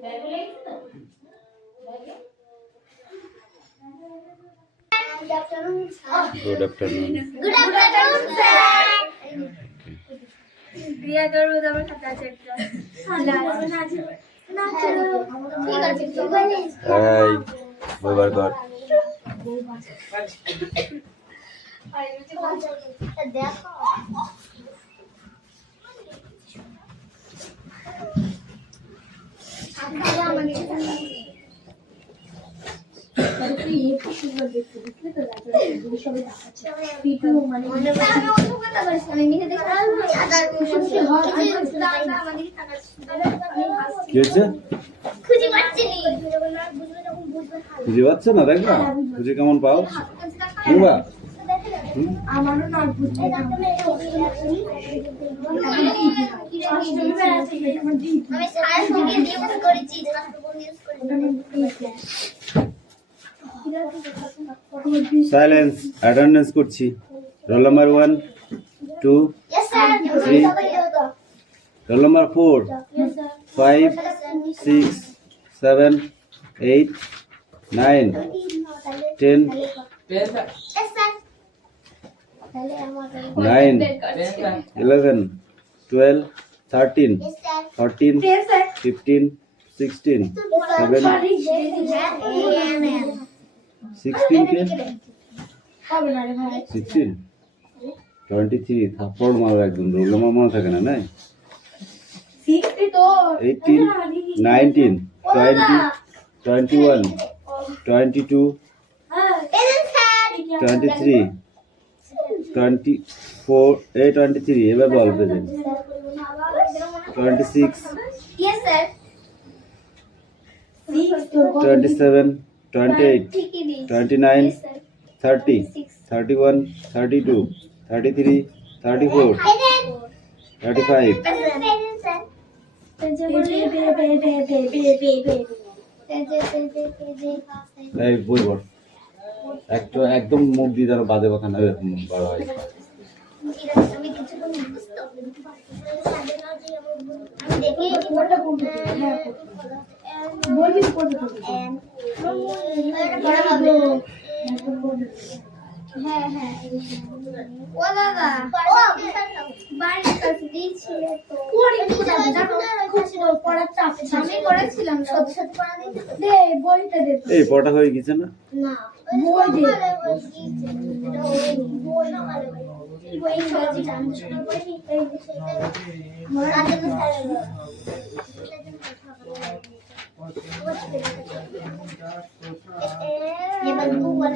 Good afternoon, sir. Good afternoon. Good afternoon, sir. ক্রিয়া করবো তোমার খাতা আছে একটা ঠিক আছে Hi. Bye God. দেখো কি হয়েছে? খুঁজে পাচ্ছ না? দেখবা খুঁজে কেমন পাও? দেখবা? আমারও না সাইলেন্স অ্যাটেন্ডেন্স করছি। রোল নাম্বার 1 2 3 রোল নাম্বার 4 5 6 7 8 9 10 9 11 12 13 14 15 16 17 16 के 16 23 থাপ্পড় মারো একদম। রোল নাম্বার মনে থাকে না? নাই 18 19 20 21 22 23 24 23 এবার বল প্রেজেন্ট 26 27 28 29 30 31 32 33 34 35 এই বই বল একদম মুখ দিয়ে যেন বাজে কথা না বড় হয়। হ্যাঁ হ্যাঁ ও দাদা ও বাড়ির কাছে দিয়েছিল তো পড়ার চাপ আমি করেছিলাম সত্যি সত্যি পড়া দিতে দে বইটা দে এই পড়া হয়ে গেছে না? না বই দে বই না মানে বই ইংরেজি জানতে শুনে পড়ে এই বিষয়টা মনে রাখতে এবার গুগল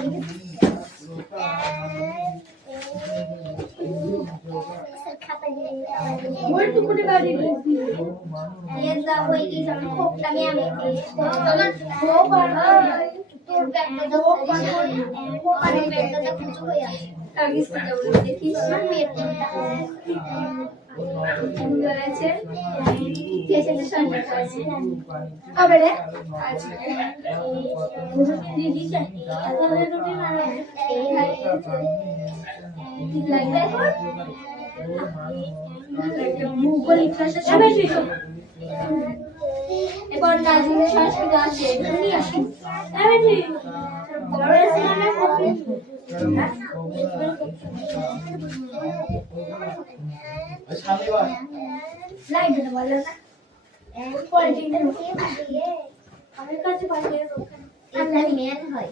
বই টুকুনি বাড়ি এটা হই কি জানো খোপটা আমি আমার খোপ আর তোর ব্যাগটা দাও খোপ আর ব্যাগটা খুঁজে হই আছে আগে সেটা বলে দেখিস আমি আছে কেসেতে সংখ্যা আছে হবে রে আচ্ছা দিদি চাই তাহলে রুটি মারা এই হাই ঠিক লাগবে ভূগোল ইতিহাসে সবাই শিখো এবার নাজিমের সংস্কৃত আছে তুমি আসো আমি ঠিক বড় সিনেমা কপি লাইট দেবো বলো না কোয়ালিটিটা দিয়ে আমার কাছে পাঠিয়ে ওখানে আমরা মেন হয়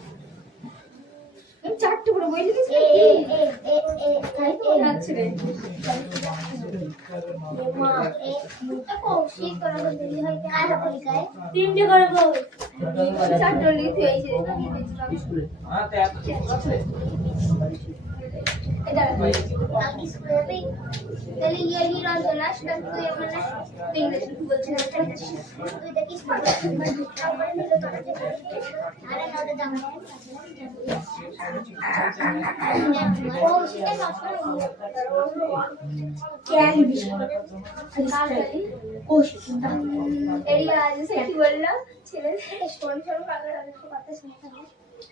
আমি চারটে করে বই লিখেছি তাই তো আচ্ছা রে মা মুটা কৌশি করা দিলি হয় কার পরিকায় তিনটে করে বই চারটে লিখতে হয়েছে এটা আমি স্কুলে তাহলে यही রাজনাশ করতে মানে ইংলিশ বলছেন তুই দেখিস আরে নটা দাম ও সেটা ক্যান কোশিশ এই আজ সেটি বললাম ছেলে স্টোন সরু কাগজ আর কথা শুনতে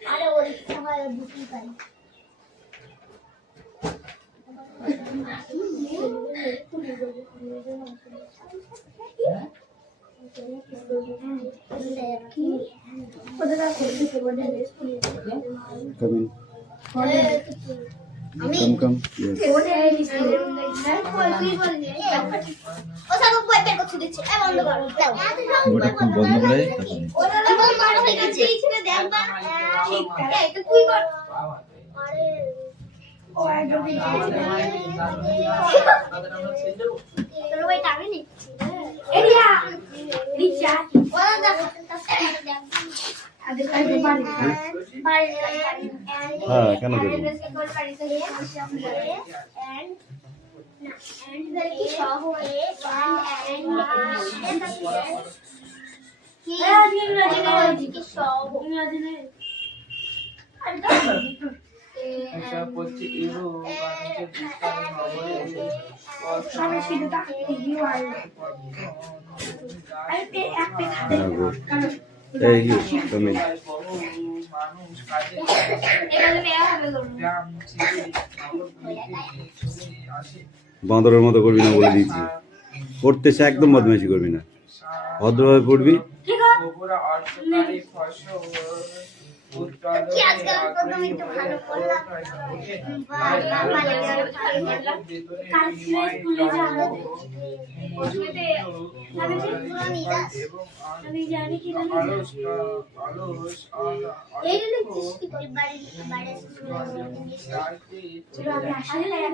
আরে ওর ইচ্ছা হয় বুঝি পাই Come in. আমি Come. Yes. ও সাগো বই বের করতে দিচ্ছি এ বন্ধ কর দাও বইটা খুব বন্ধ করে তারপর আমি বন্ধ হয়ে গেছে এইখানে দেখবা ঠিক এই তো তুই কর আরে ও একদম তোর বই টানে নি এরিয়া রিচা ওরা দেখো আগে কাজে বাড়ি হ্যাঁ কেন দেবো and কি সহ কি সহ ऐसा पच्ची इरो बांधे विस्तार नगरे আমি শুধু তাকে ভিডিও আর এই come in. মানুষ কাজে এবারে মেয়া হবে গো গ্রাম ছেড়ে ছবি আসে বাঁদরের মতো করবি না বলে দিয়েছি পড়তে সে একদম বদমাইশি করবি না ভদ্রভাবে পড়বি গোবরা অর্থকারী ফসল কি আজকাল প্রথমে একটু ভালো করলাম কাল স্কুলে যাবো আমি জানি কি জানি এই লিখছিস কি করে বাড়ি বাইরে চলো আমি আসলে লাগা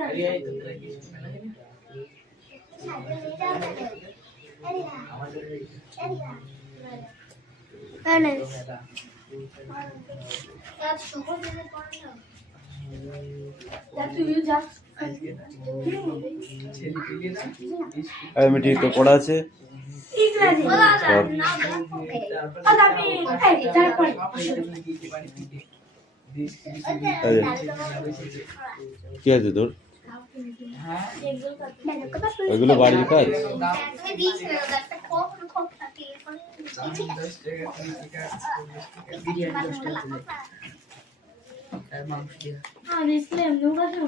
মিটি তো পড়া আছে ইংরেজি আর আমি এই তারপর কি আছে তোর ওইগুলো বাড়ির কাজ আর ইসলাম লোক আছে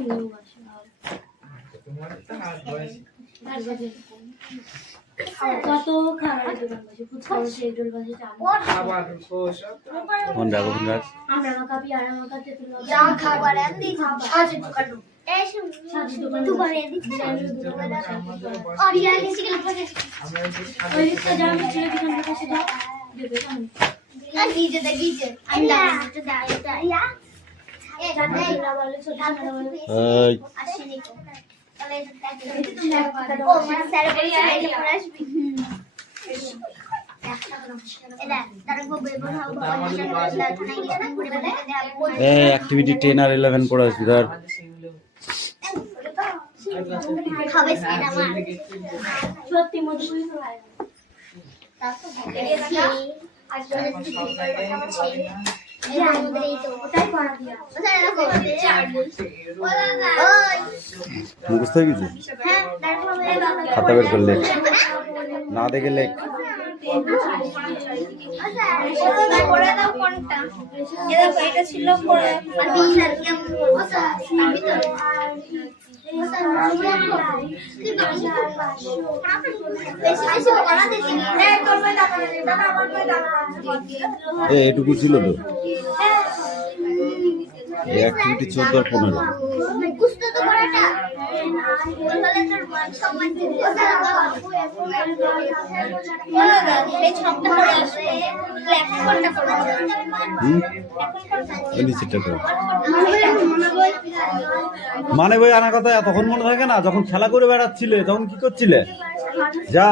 কত খাবার দোকান বসে ফুচকা বসে এগরোল বসে চাউমিন ফোন রাখো ফোন রাখ আমরা কাপি আর আমার কাছে তুলো যা খাবার এমনি সাজে দোকান এই সাজি দোকান দোকানে দিচ্ছি আর ইয়া কিছু কি লিখা আছে ওই রিক্সা যাও ছেলে দোকান কাছে যাও দেবে আমি আর ডিজে দে ডিজে আমি দাঁড়াতে দাঁড়াতে ইয়া এই জানা এই না বলে ছোট না বলে এই আসেনি তাহলে ও মানে স্যার বলেছে এটা পড়ে আসবি এটা তার গো বেবন হবে থানায় গিয়ে না ঘুরে বেড়াতে দেব এই অ্যাক্টিভিটি 10 আর 11 পড়া আছে ধর খাবে সেটা আমার সত্যি মজবুরি হয় আজ বলে দিচ্ছি আমার ছেলে এই আমাদের এই তো ওটাই করা দিয়া ওটা দেখো ওই মুখস্থ হয়ে গেছে হ্যাঁ দেখো খাতা বের করলে না দেখে লেখ পড়ে দাও কোনটা এ দেখো এটা ছিল পড়ে আর বিশাল কেমন ওটা আমি তো এটুকু ছিল তো এই অ্যাক্টিভিটি 14 আর 15 কুস্তো তো করাটা তাহলে তোর মান সম্মান দিতে এই ছকটা করে আসবে এখন কোনটা করবে এই নিচেটা তো মানে বই আনার কথা তখন মনে থাকে না যখন খেলা করে বেড়াচ্ছিলে তখন কি করছিলে যা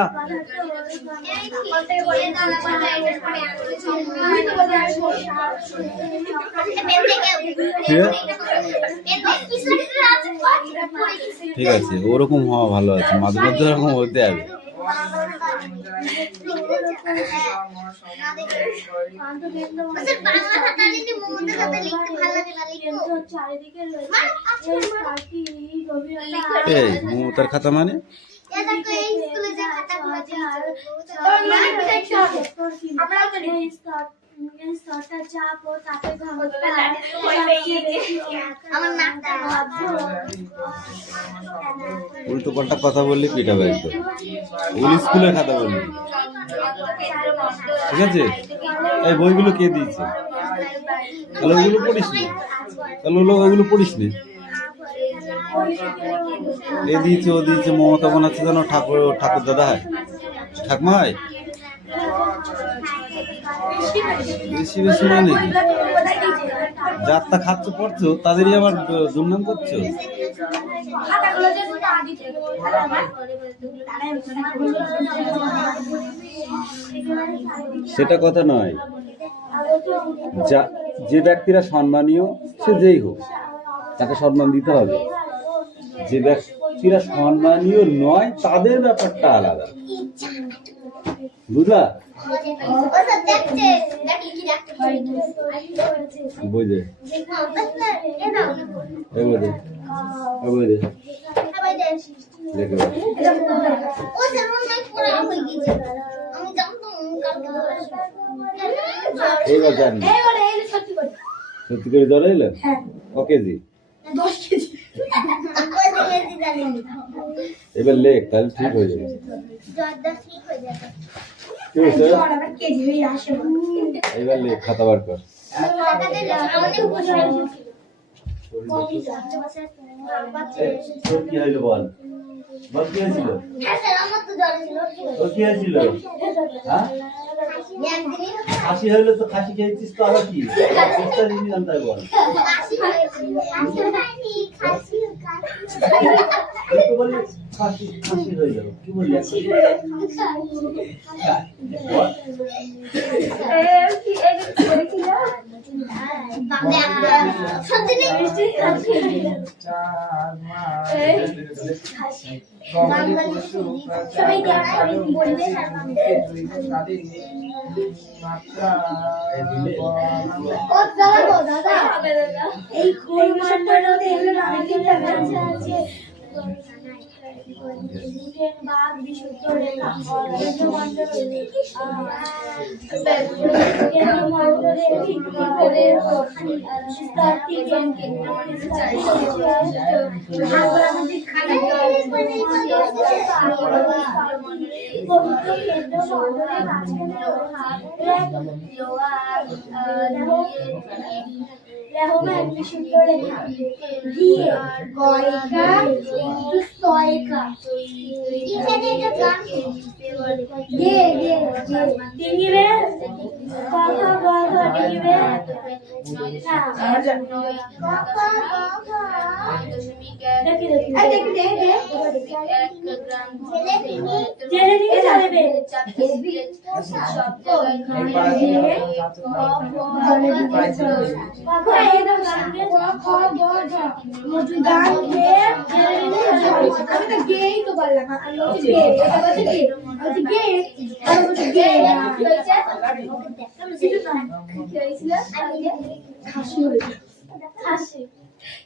ঠিক আছে ওরকম হওয়া ভালো আছে মাঝে মধ্যে ওরকম হতে হবে এই মমতার খাতা মানে স্তরটা চাপ ও তাপের ঘনত্ব আমার নাকটা উল্টো পাল্টা কথা বললি পিটাবে একদম। ওগুলো স্কুলের খাতা বললি, ঠিক আছে? এই বইগুলো কে দিয়েছে? তাহলে ওগুলো পড়িস নি, তাহলে ওগুলো পড়িস নি। এ দিয়েছে ও দিয়েছে, মমতা বানাচ্ছে যেন ঠাকুর ঠাকুর দাদা হয়, ঠাকমা হয়। বেশি বেশি মানে যাত্রা খাচ্ছ পড়ছো তাদেরই আবার দুর্নাম করছো। সেটা কথা নয়, যে ব্যক্তিরা সম্মানীয় সে যেই হোক তাকে সম্মান দিতে হবে। যে ব্যক্তিরা সম্মানীয় নয় তাদের ব্যাপারটা আলাদা, বুঝলা? বুঝে এইবার জানি সত্যি করে জ্বর এলো ক কেজি? 10 কেজি। এবার লেখ, তাহলে ঠিক হয়ে যাবে। কি হয়েছে? এবার লেখ, খাতা বার কর। তোর কি হইলো বল, বল কি হয়েছিল? তোর কি হয়েছিল? হ্যাঁ, খাসি হইলো তো, খাসি খেয়েছিস তো আবার কি? জানতে বল। বললি খাসি খাসি হয়ে যাবে, কি বললি? এই খোল মান্ডারতে এগুলো আছে বাঘ বিশুদ্ধ রেখা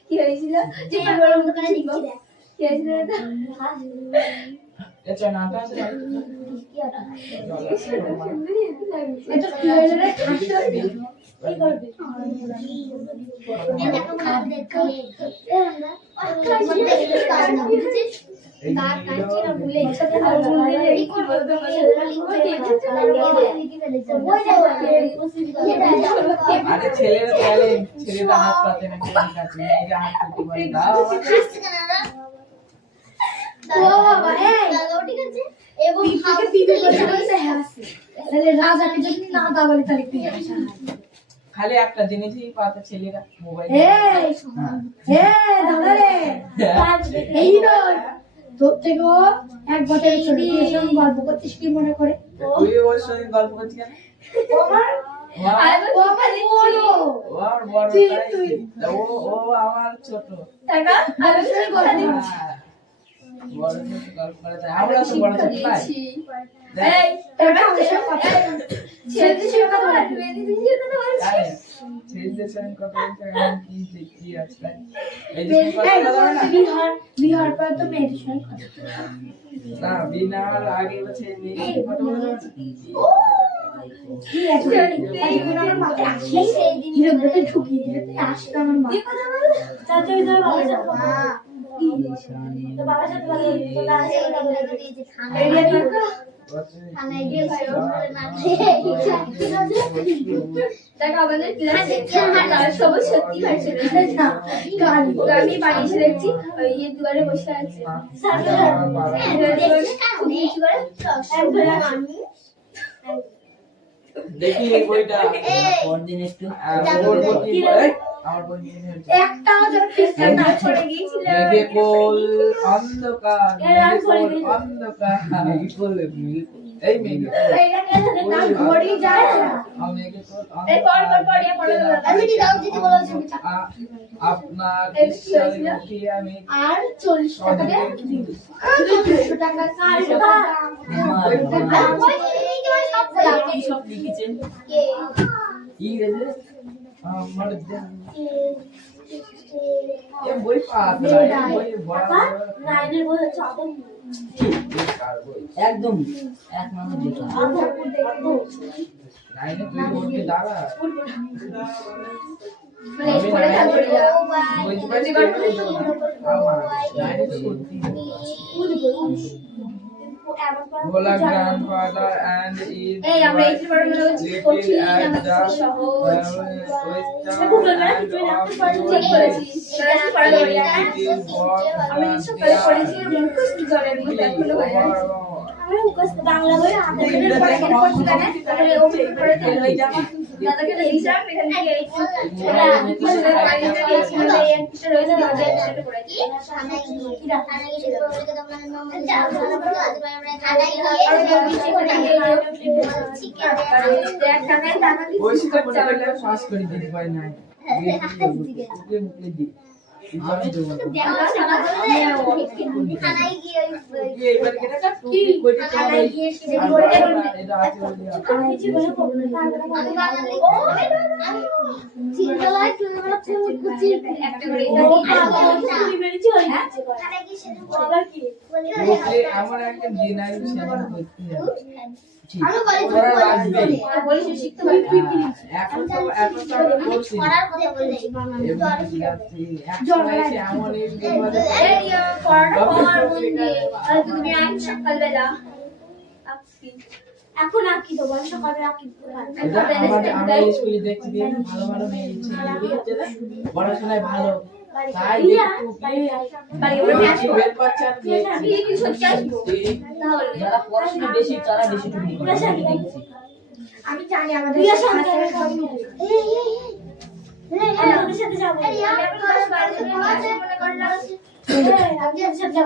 কি হয়েছিল? ছেলেরা হাত পাতে না, হাত খালি একটা জিনিসই পাতে ছেলেরা মোবাইল। তোর থেকেও 1 বছরের ছোট, গল্প করছিস কি মনে করে? তুই ওর সঙ্গে গল্প করছিস কেন? ও আমার ছোট, আমরা তো বড় ছোট ভাই। বিহার পর তো মেয়েদের সঙ্গে না, বিনার আগে কি আছে একদিন আমার মাথায় আসলেই সেই দিন হিরোগুলোকে ঢুকিয়ে দিলে তুই আসবে আমার মা চাচা ওই ধর বাবার সাথে তো বাবার সাথে ভালো তো তার সাথে থানায় গিয়ে দেখ আমাদের ক্লাসে সবাই সত্যি ভাষণ আমি বাড়ি এসে দেখছি ওই দুয়ারে বসে আছে দেখি এই বইটা পরদিন একটু আমার বই একটাও যেন খ্রিস্টান না ছড়ে গিয়েছিল মেঘে কোল অন্ধকার মেঘে কোল অন্ধকার এই মেঘে ঘড়ি যায় মেঘে কোল এই পর পড়ে আমি কি দাও দিতে বলেছি আপনার ঈশ্বরের মুখে আমি আর 40 টাকা দিয়ে 200 টাকা কার সব লিখেছেন কি রে আমার এই বই পাতা বই বড় নাইনের বই হচ্ছে আদম একদম এক নম্বর যেটা নাইনে তুই বলতে দাঁড়া প্লেস করে তারপরে যা বই পাচ্ছি আমার নাইনে সত্যি Bola grandfather and is এই আমরা এই পড়ানো করছি আমাদের সহ ঠিক করেছি পড়া করি আমি সব করে পড়েছি মুখস্থ করে আমি এখনো হয় না আমি মুখস্থ বাংলা বই আদম পড়া করছি না তাহলে ও পড়ে দিল ওই জামা দাদাকে হিসাব এখান থেকে শ্বাস করে দিতে পারি না মুখে দি এইবার কেটা কি বইটা এটা আছে আমার একটা দিন আগে সেদিন করতে ওরা লাগবে এখন তো আমরা করছি এমন এখন আঁকি দেবো সকালে আঁকি আমরা স্কুলে দেখছি ভালো ভালো মেয়ে পড়াশোনায় ভালো তাই যারা পড়াশোনা বেশি তারা বেশি টুকরি করে দেখছি আমি জানি আমাদের সাথে যাবো আমার সাথে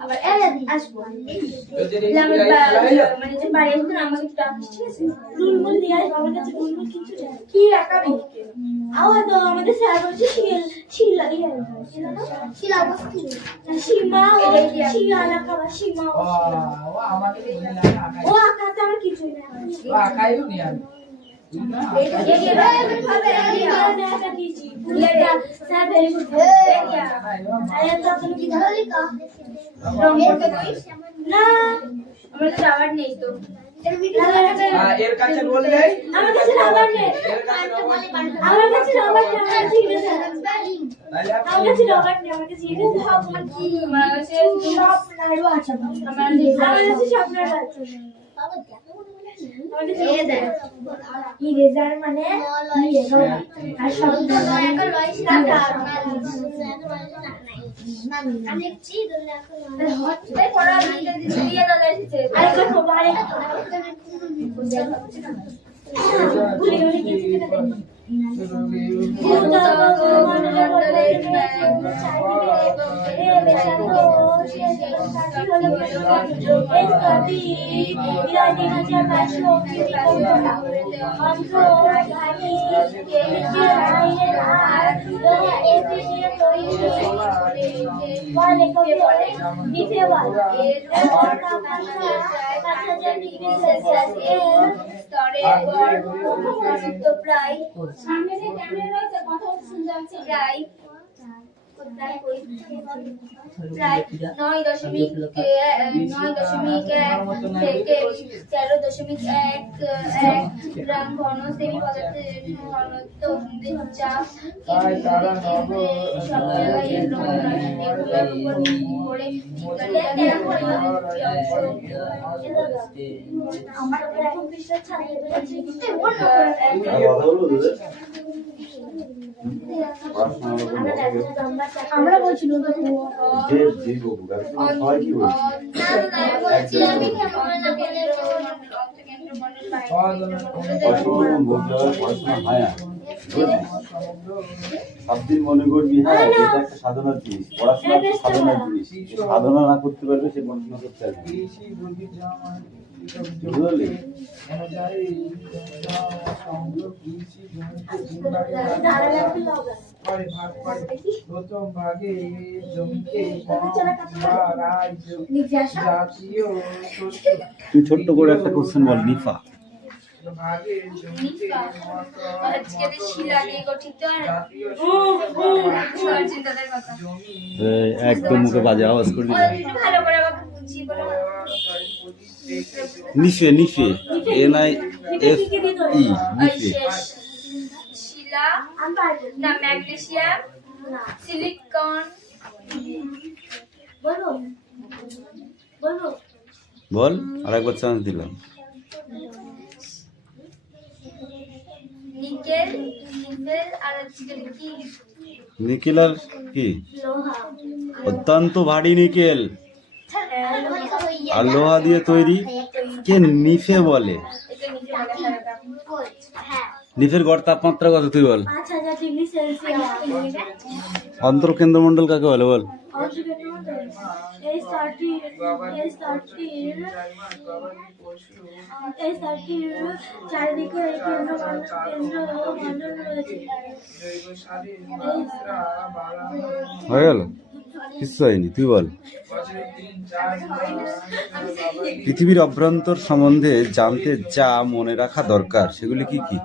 আবার আসবো মানে যে বাড়ি আসবেন আমাকে একটু ডাকিস ঠিক আছে রুলমুল দিয়ে আসবো আমার কাছে রুলমুল কিছু নেই কি রাখাবি আওয়া তো আমাদের স্যার বলছে শিলা দিয়ে শিলা বস্তু সীমা ও শিলা খাওয়া সীমা ও আঁকাতে আমার কিছুই না আঁকাইও নি আমি আমরা তো রাবার নেই তো এর কাছে বললে আমার কাছে রাবার নেই আমার কাছে রাবার নেই আমার কাছে রাবার নেই আমার কাছে আমার কি আমার কাছে সব নাড়ু আছে আমার কাছে সব নাড়ু আছে ইরেজার মানে আর সব স্তরের ঘনত্ব প্রায় প্রায় 9.1 থেকে 13.11 গ্রাম ঘন সেমি পদার্থের ঘনত্ব যা সব জায়গায় এর নয়। এগুলোর উপর ভিত্তি করে বিজ্ঞানীরা আমার প্রথম পৃষ্ঠা ছাড়িয়ে কথা বলবো তোদের? আমরা বলছিলাম তো যে বাবু, সবাই কি বলছে? পড়াশোনা হয় না, বুঝলি? সব দিন মনে করবি হ্যাঁ এটা একটা সাধনার জিনিস, পড়াশোনা একটা সাধনার জিনিস। যে সাধনা না করতে পারবে সে পড়াশোনা করতে পারবে না। বুঝলি? প্রথম ভাগে জমিতে জাতীয় তুই ছোট্ট করে একটা কোশ্চেন বল, নিফা। ভাগে জমিতে আজকে শিলা দিয়ে গঠিত চিন্তাদের কথা একদম মুখে বাজে আওয়াজ করবি না। ভালো করে আমাকে বুঝিয়ে বলো। নিফে, নিফে, NIFE, নিফে। শিলা না ম্যাগনেসিয়াম সিলিকন বলো বলো বল, আরেকবার চান্স দিলাম। নিকেল নিকেল আর কি নিকেল আর কি? লোহা অত্যন্ত ভারী নিকেল আর লোহা দিয়ে তৈরি কে নিফে বলে। নিফের গড় তাপমাত্রা কত তুই বল? 5000 ডিগ্রি সেলসিয়াস। অন্তর্কেন্দ্রমণ্ডল কাকে বলে বল? চারিদিকে কেন্দ্রমণ্ডল রয়েছে। হয়ে গেল? কিছু হয়নি, তুই বল। পৃথিবীর অভ্যন্তর সম্বন্ধে জানতে যা মনে রাখা দরকার সেগুলি কি কি?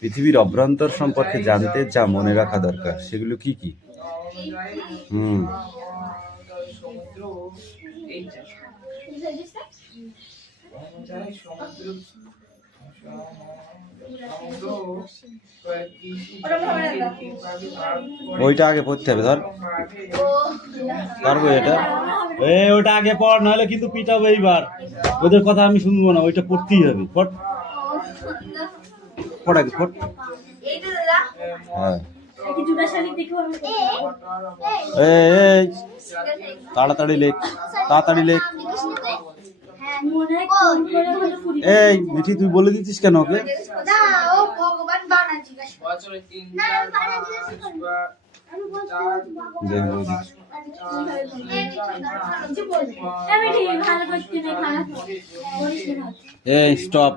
পৃথিবীর অভ্যন্তর সম্পর্কে জানতে যা মনে রাখা দরকার সেগুলো কি কি? ওইটা আগে পড়তে হবে, ধর পারবো এটা। ওটা আগে পড়, নাহলে কিন্তু পিটাবো এইবার। ওদের কথা আমি শুনবো না, ওইটা পড়তেই হবে। পড় পড় আগে পড়। হ্যাঁ এই তাড়াতাড়ি লেখ, তাড়াতাড়ি লেখ। এই মিঠি, তুই বলে দিচ্ছিস কেন ওকে? ভগবান বানাচ্ছি এই স্টপ।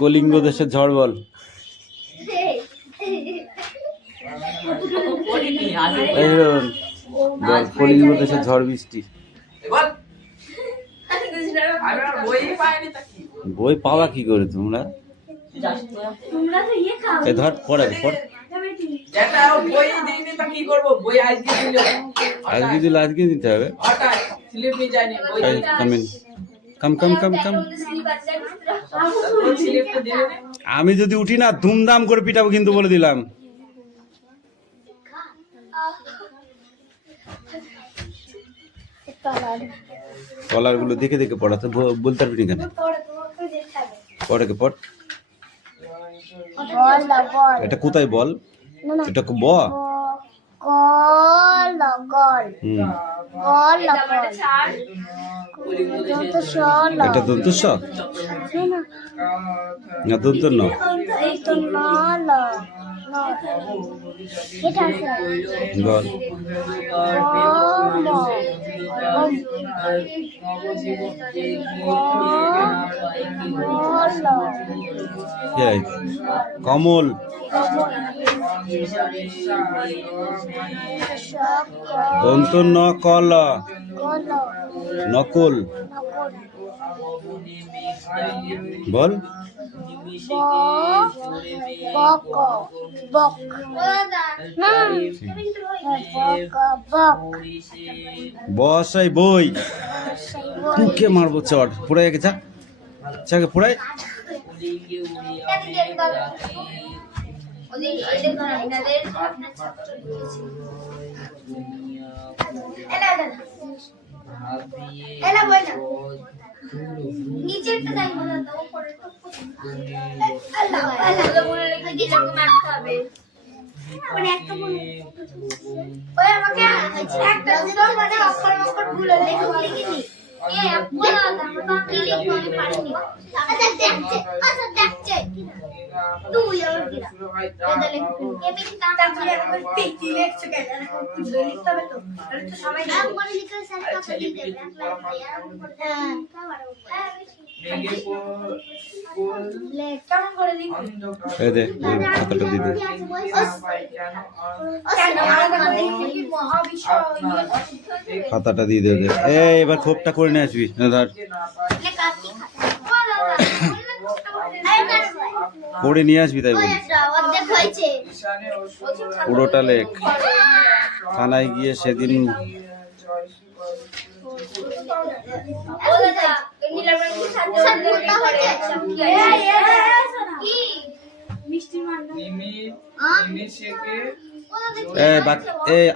কলিঙ্গ দেশের ঝড় বল। বল কলিঙ্গ দেশের ঝড় বৃষ্টি। বই পাওয়া কি করে তোমরা? এই ধর পড় আগে পড়। আজকে দিলে আজকে দিতে হবে। কাম কাম কাম কাম। আমি যদি উঠি না ধুমধাম করে পিটাবো কিন্তু, বলে দিলাম। কলার গুলো দেখে দেখে পড়াতে বলতে পারবি কেন? পড় আগে পড়। এটা কোথায় বল? এটা ব। এটা দন্ত স না দন্ত ন? বল। কমল। দন্ত ন কল নকল। বল বল বস এই বই তোকে মারবো চট পুরাই যা চাকে পুরাই নিচেরটা যাই বলা তো উপরেরটা আল্লাহ আল্লাহ বলে রেখে দিলে মারতে হবে মানে একটা বল ওই আমাকে একটা দিন মানে অক্ষর অক্ষর ভুল লিখিনি এ বলা আমরা কি লিখবো আমি পারিনি আচ্ছা দেখছে তুই আর কি এটা লিখবি এমনি তারপরে আমরা পেটি লিখছ কেন কিছু লিখতে হবে তো তাহলে তো সবাই নাম বলে লিখে স্যার কাছে দিয়ে দেবে কেমন করে লিখবি এই দে ওই খাতাটা দিয়ে দে খাতাটা দিয়ে দে এই এবার খোপটা করে নিয়ে আসবি ধর করে নিয়ে আসবি তাই বলি পুরোটা লেখ থানায় গিয়ে সেদিন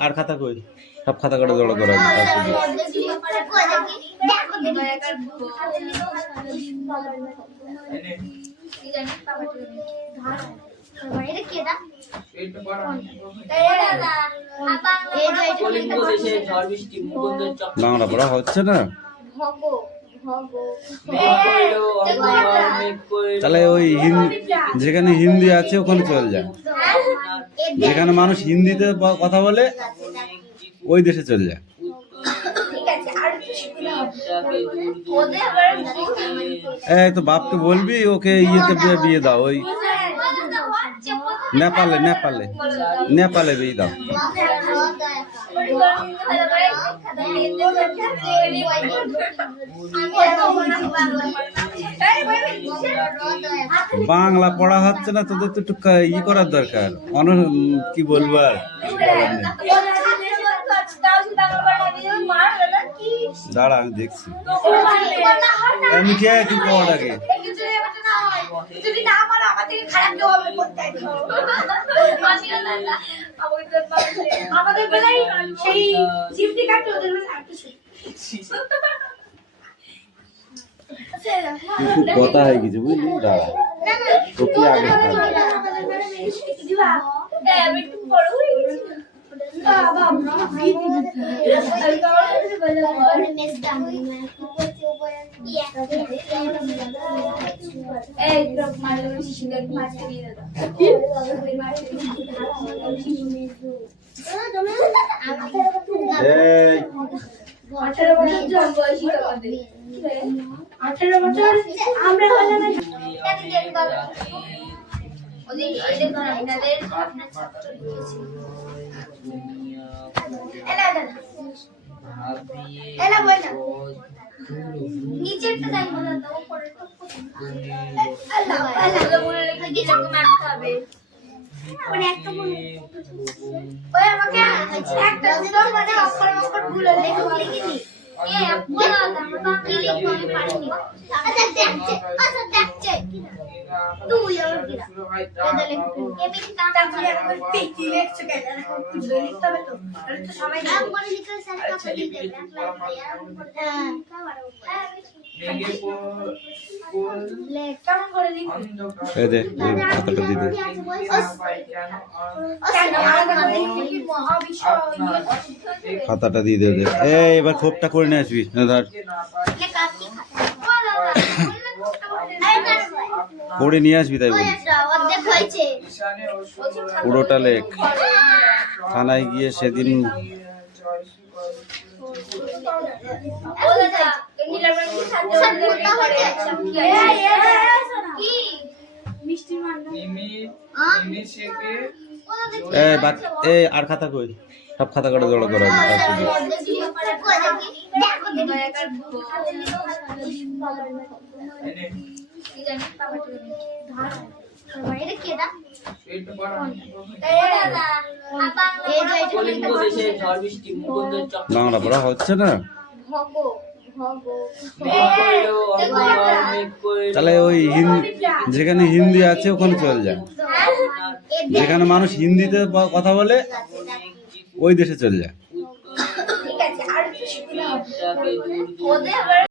আর খাতা কই সব খাতা করে জড়ো করা বাংলা পড়া হচ্ছে না তাহলে ওই যেখানে হিন্দি আছে ওখানে চলে যায় যেখানে মানুষ হিন্দিতে কথা বলে ওই দেশে চলে যায় এই তো বাপকে বলবি ওকে ইয়েতে বিয়ে দাও ওই নেপালে বিয়ে দাও বাংলা পড়া হচ্ছে না তোদের তো একটু ই করার দরকার কি বলবো আর দাঁড়া আমি দেখছি আমি কে কি পড়াটাকে আমাদের বেলায় সেই জিপটি কাটতে ওদের বেলায় আর কিছু কথা হয়ে গেছে বুঝলি দাঁড়া তোকে আগে আমরা নিচেরটা যাই বলা তো উপরেরটা আল্লাহ আল্লাহ বলে রেখে দিলে মারতে হবে মানে একটা বল ওই আমাকে একটা দিন মানে অক্ষর অক্ষর ভুল লিখিনি এ বলা আমরা কি লিখবো আমি পারিনি আচ্ছা দেখছে তুই আর কি এটা লিখবি এমনি তারপরে আমরা পেটি লিখছ কেন কিছু লিখতে হবে তো তাহলে তো সবাই নাম বলে লিখে স্যার কাছে দিয়ে দেবে কেমন করে লিখবি এই দে ওই খাতাটা দিয়ে দে খাতাটা দিয়ে দে এই এবার খোপটা করে নিয়ে আসবি ধর করে নিয়ে আসবি তাই বলি পুরোটা লেখ থানায় গিয়ে সেদিন আর খাতা কই সব খাতা করে জড়ো করা এবার একবার হাতে নিলেও কি জানি বাবাটা এটা কে দা এটা পড়া কলিঙ্গ দেশে ঝড় বৃষ্টি মুকুন্দের চক্র বাংলা পড়া হচ্ছে না মেঘ কইল অন্ধকার মেঘ কইল তাহলে ওই যেখানে হিন্দি আছে ওখানে চলে যায়, যেখানে মানুষ হিন্দিতে কথা বলে ওই দেশে চলে যায়। ঠিক আছে আর কিছু না দূর দূর ওদের আবার